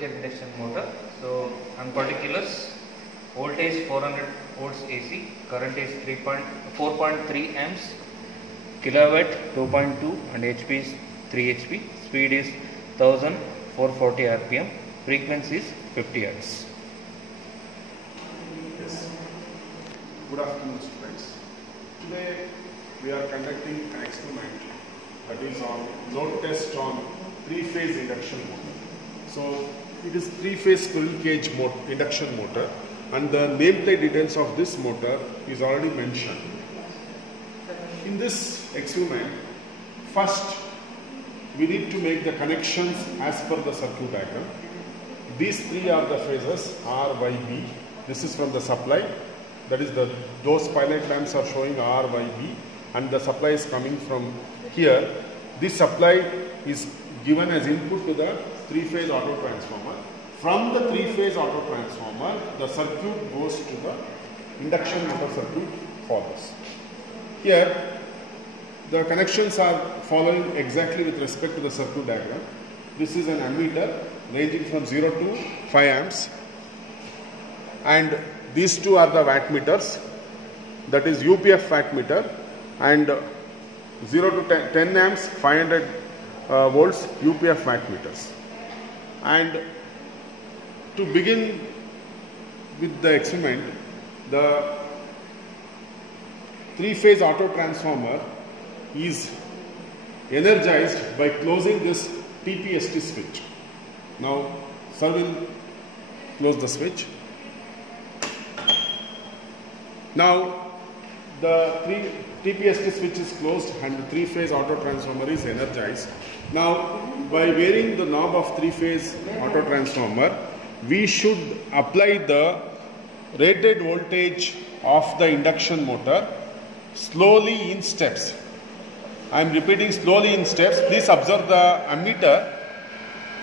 voltage induction motor. So on particulars, voltage 400 volts AC, current is 4.3 amps, kilowatt 2.2 and HP is 3 HP, speed is 1440 rpm, frequency is 50 Hz. Yes. Good afternoon, students. Today we are conducting an experiment that is on load test on three-phase induction motor. So it is three-phase squirrel cage induction motor, and the nameplate details of this motor is already mentioned. In this experiment, first we need to make the connections as per the circuit diagram. These three are the phases R, Y, B. This is from the supply. That is those pilot lamps are showing R, Y, B, and the supply is coming from here. This supply is given as input to the three-phase auto transformer. From the three-phase auto transformer, the circuit goes to the induction motor circuit follows. Here, the connections are following exactly with respect to the circuit diagram. This is an ammeter ranging from 0 to 5 amps, and these two are the wattmeters, that is UPF wattmeter, and 0 to 10 amps 500 volts UPF wattmeters. And to begin with the experiment, the three-phase auto transformer is energized by closing this TPST switch. Now, sir will close the switch. Now, the TPST switch is closed and the three-phase auto transformer is energized. Now, by varying the knob of three-phase auto transformer, we should apply the rated voltage of the induction motor slowly in steps. I am repeating slowly in steps. Please observe the ammeter.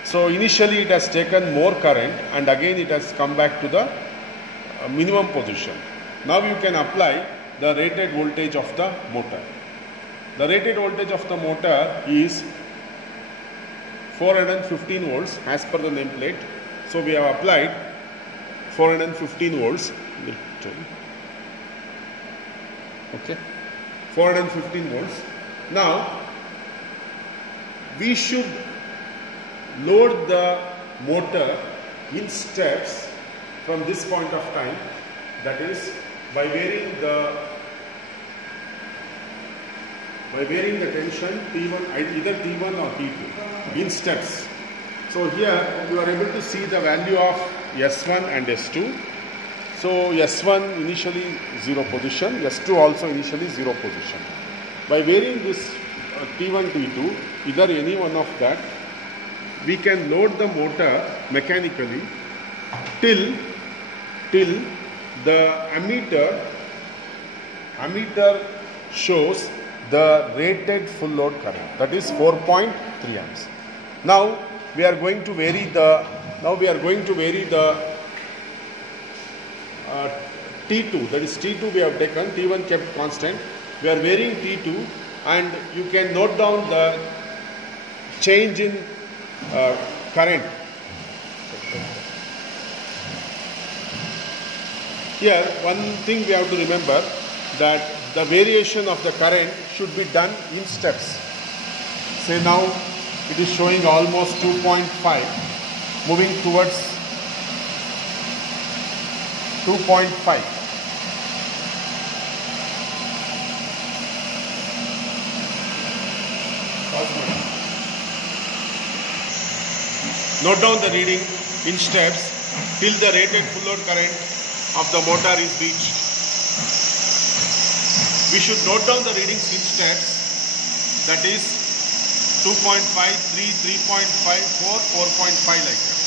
So initially it has taken more current and again it has come back to the minimum position. Now you can apply the rated voltage of the motor. The rated voltage of the motor is 415 volts as per the nameplate. So we have applied 415 volts. Okay, 415 volts. Now we should load the motor in steps from this point of time, that is by varying the tension T1, either T1 or T2 in steps. So here you are able to see the value of S1 and S2. So S1 initially 0 position, S2 also initially 0 position. By varying this T1, T2, either any one of that, we can load the motor mechanically till the ammeter shows the rated full load current, that is 4.3 amps. Now we are going to vary the T2, that is T2 we have taken, T1 kept constant. We are varying T2, and you can note down the change in current. Here, one thing we have to remember, that the variation of the current should be done in steps. Say now it is showing almost 2.5, moving towards 2.5. Note down the reading in steps till the rated full load current of the motor is reached. We should note down the readings in steps, that is 2.5, 3, 3.5, 4, 4.5 like that.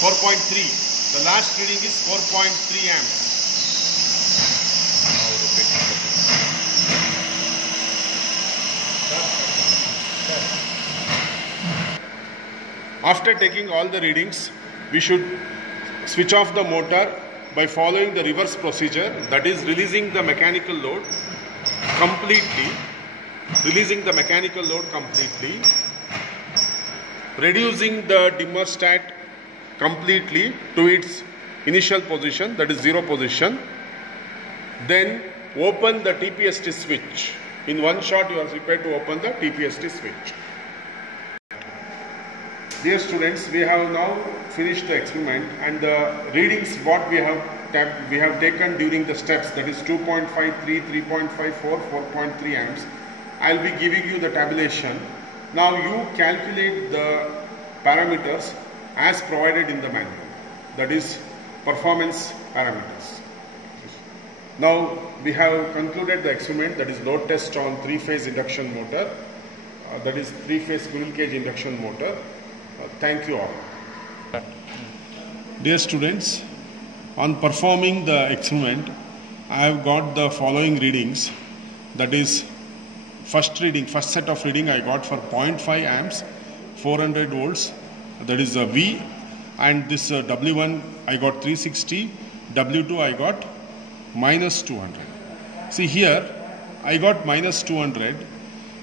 4.3. The last reading is 4.3 amps. Now repeat. After taking all the readings, we should switch off the motor by following the reverse procedure, that is releasing the mechanical load completely, reducing the dimmer stat completely to its initial position, that is 0 position. Then open the TPST switch. In one shot you are required to open the TPST switch. Dear students, we have now finished the experiment, and the readings what we have taken during the steps, that is 2.53, 3.54, 4.3 amps. I will be giving you the tabulation. Now you calculate the parameters as provided in the manual, that is performance parameters. Now we have concluded the experiment, that is load test on 3-phase induction motor, that is 3-phase squirrel cage induction motor. Thank you all. Dear students, on performing the experiment, I have got the following readings. That is, first set of reading I got for 0.5 amps, 400 volts, that is a V, and this W1 I got 360, W2 I got minus 200. See here, I got minus 200,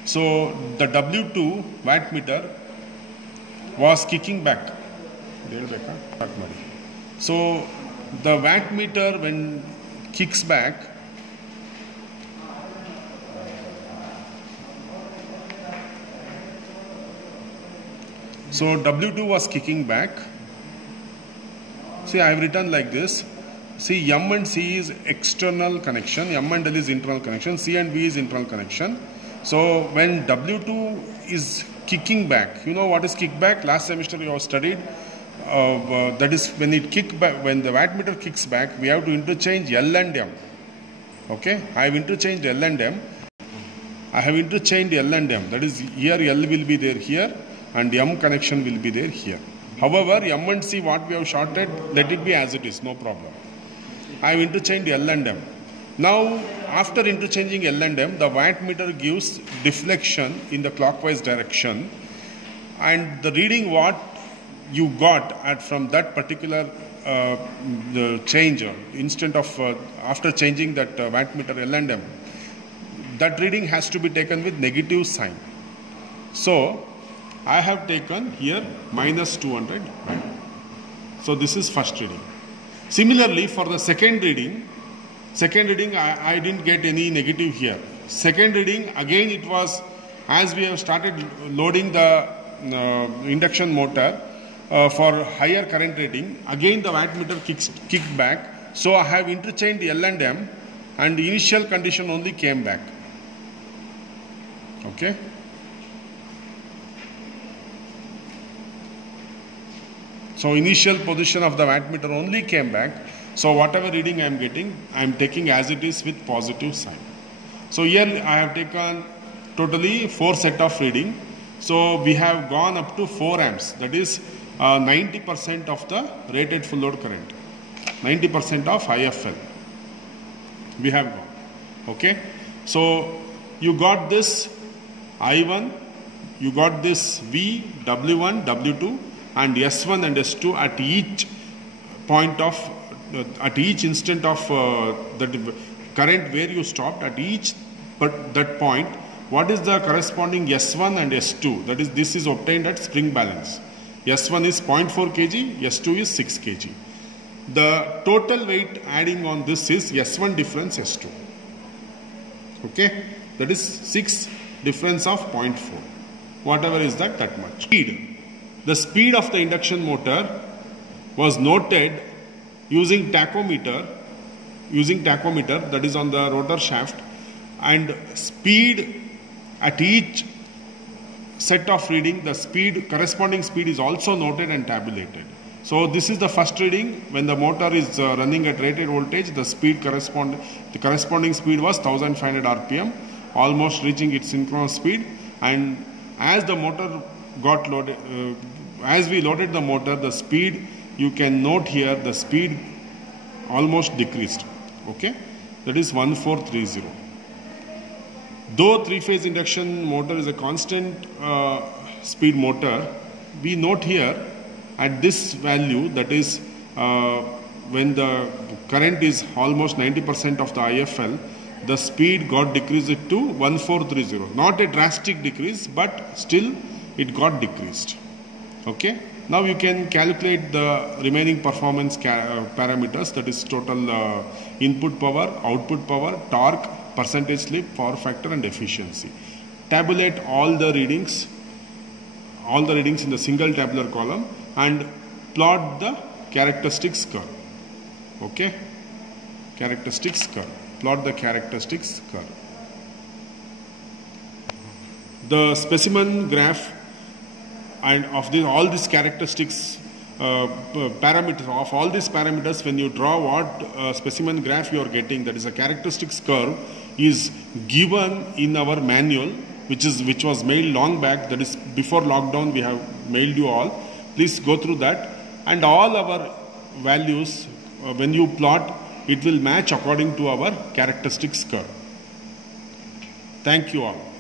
so the W2 wattmeter was kicking back. So the wattmeter when kicks back, so W2 was kicking back. See, I have written like this. See, M and C is external connection, M and L is internal connection, C and V is internal connection. So when W2 is kicking back, you know what is kickback? Last semester you have studied. That is when it kick back, when the wattmeter kicks back, we have to interchange L and M. Okay, I have interchanged L and M. I have interchanged L and M. That is, here L will be there here, and M connection will be there here. However, M and C what we have shorted, let it be as it is, no problem. I have interchanged L and M. Now, after interchanging L and M, the wattmeter gives deflection in the clockwise direction, and the reading what you got from that particular change, instant of after changing that wattmeter L and M, that reading has to be taken with negative sign. So, I have taken here minus 200. So, this is first reading. Similarly, for the second reading I didn't get any negative here. Second reading, again it was, as we have started loading the induction motor for higher current rating, again the wattmeter kicked back. So I have interchanged L and M, and the initial condition only came back. Okay. So initial position of the wattmeter only came back. So whatever reading I am getting, I am taking as it is with positive sign. So here I have taken totally 4 set of reading. So we have gone up to 4 amps. That is 90% of the rated full load current. 90% of IFL. We have gone. Okay. So you got this I1, you got this V, W1, W2 and S1 and S2 at each point of at each instant of the current where you stopped, at each that point, what is the corresponding S1 and S2? That is, this is obtained at spring balance. S1 is 0.4 kg, S2 is 6 kg. The total weight adding on this is S1 difference S2. Okay, that is 6 difference of 0.4. Whatever is that much. Speed. The speed of the induction motor was noted using tachometer, that is on the rotor shaft, and speed at each set of reading, the speed, corresponding speed is also noted and tabulated. So this is the first reading. When the motor is running at rated voltage, the corresponding speed was 1500 RPM, almost reaching its synchronous speed. And as the motor got loaded, as we loaded the motor, the speed, you can note here, the speed almost decreased. Okay, that is 1430. Though 3-phase induction motor is a constant speed motor, we note here at this value, that is when the current is almost 90% of the IFL, the speed got decreased to 1430. Not a drastic decrease, but still it got decreased. Okay. Now you can calculate the remaining performance parameters, that is total input power, output power, torque, percentage slip, power factor and efficiency. Tabulate all the readings in the single tabular column and plot the characteristics curve. Okay. Characteristics curve. Plot the characteristics curve. The specimen graph and of all these characteristics parameters, of all these parameters, when you draw what specimen graph you are getting, that is a characteristics curve, is given in our manual, which was mailed long back, that is before lockdown we have mailed you all. Please go through that, and all our values when you plot, it will match according to our characteristics curve. Thank you all.